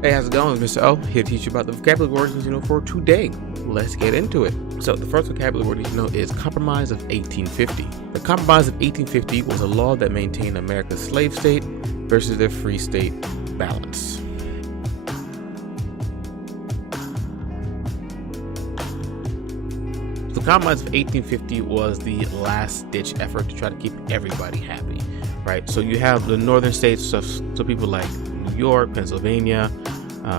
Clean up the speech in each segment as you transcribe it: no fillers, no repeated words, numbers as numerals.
Hey, how's it going? Mr. O here to teach you about the vocabulary words you need to know for today. Let's get into it. So the first vocabulary word you need to know is Compromise of 1850. The Compromise of 1850 was a law that maintained America's slave state versus their free state balance. The Compromise of 1850 was the last-ditch effort to try to keep everybody happy, right? So you have the northern states, so people like New York, Pennsylvania,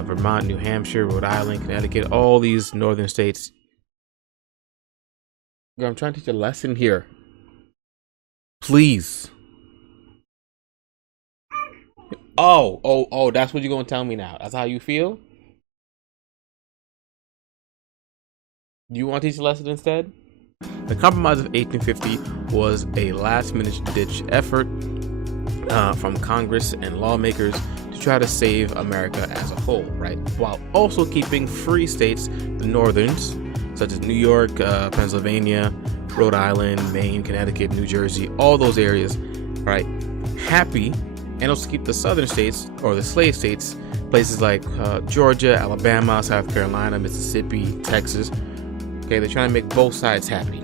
Vermont, New Hampshire, Rhode Island, Connecticut, all these northern states. I'm trying to teach a lesson here. Please. Oh, that's what you're going to tell me now. That's how you feel? Do you want to teach a lesson instead? The Compromise of 1850 was a last-minute ditch effort from Congress and lawmakers to try to save America as a whole, right? While also keeping free states, the northerns, such as New York, Pennsylvania, Rhode Island, Maine, Connecticut, New Jersey, all those areas, right, happy, and also keep the southern states, or the slave states, places like Georgia, Alabama, South Carolina, Mississippi, Texas. Okay, they're trying to make both sides happy.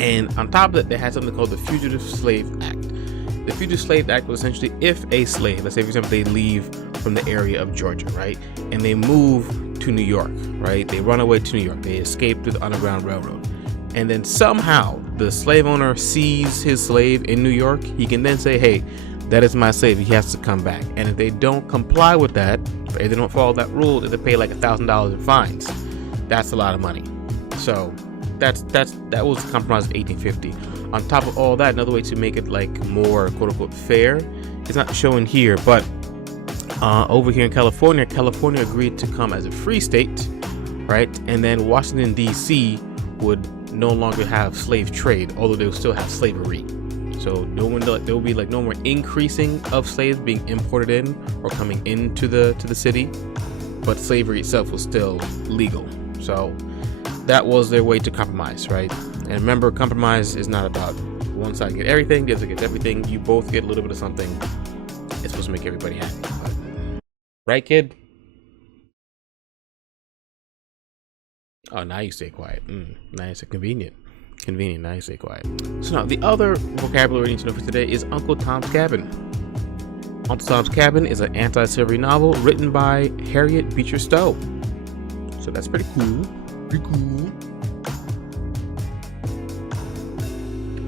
And on top of that, they had something called the Fugitive Slave Act. The Fugitive Slave Act was essentially if a slave, let's say for example, they leave from the area of Georgia, right, and they move to New York, right, they run away to New York, they escape through the Underground Railroad, and then somehow the slave owner sees his slave in New York, he can then say, hey, that is my slave, he has to come back. And if they don't comply with that, if they don't follow that rule, they have to pay like $1,000 in fines. That's a lot of money. So that was the Compromise of 1850. On top of all that, another way to make it like more quote unquote fair, it's not shown here, but over here in California agreed to come as a free state, right? And then Washington D.C. would no longer have slave trade, although they will still have slavery. So there will be like no more increasing of slaves being imported in or coming into the city, but slavery itself was still legal. So that was their way to compromise, right? And remember, compromise is not about one side get everything, the other gets everything. You both get a little bit of something. It's supposed to make everybody happy. Right, kid? Oh, now you stay quiet. Nice and convenient. Convenient, now you stay quiet. So now, the other vocabulary you need to know for today is Uncle Tom's Cabin. Uncle Tom's Cabin is an anti-slavery novel written by Harriet Beecher Stowe. So that's pretty cool. Pretty cool.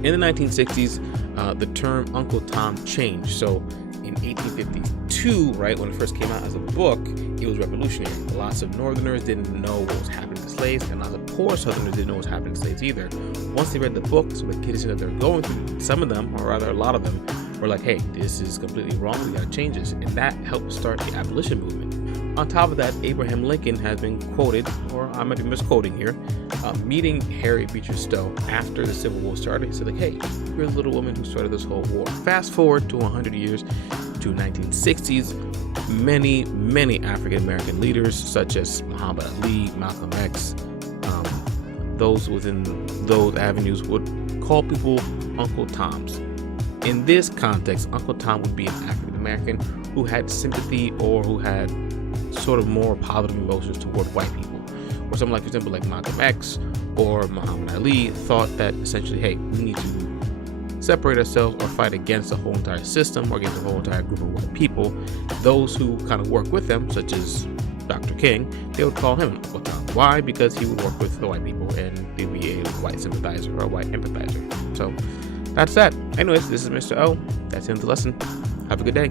In the 1960s, the term Uncle Tom changed. So in 1852, right, when it first came out as a book, it was revolutionary. Lots of Northerners didn't know what was happening to slaves, and lots of poor Southerners didn't know what was happening to slaves either. Once they read the book, so the kids that they're going through, some of them, or rather a lot of them, were like, hey, this is completely wrong, we gotta change this. And that helped start the abolition movement. On top of that, Abraham Lincoln has been quoted, or I might be misquoting here, meeting Harriet Beecher Stowe after the Civil War started. He said, like, hey, you're the little woman who started this whole war. Fast forward to 100 years to 1960s, many African-American leaders, such as Muhammad Ali, Malcolm X, those within those avenues would call people Uncle Toms. In this context, Uncle Tom would be an African-American who had sympathy or who had sort of more positive emotions toward white people, or something like, for example, like Malcolm X or Muhammad Ali thought that essentially, hey, we need to separate ourselves or fight against the whole entire system or against the whole entire group of white people. Those who kind of work with them, such as Dr. King, they would call him Uncle Tom. Why? Because he would work with the white people and they'd be a white sympathizer or a white empathizer. So that's that. Anyways, this is Mr. O. That's the end of the lesson. Have a good day.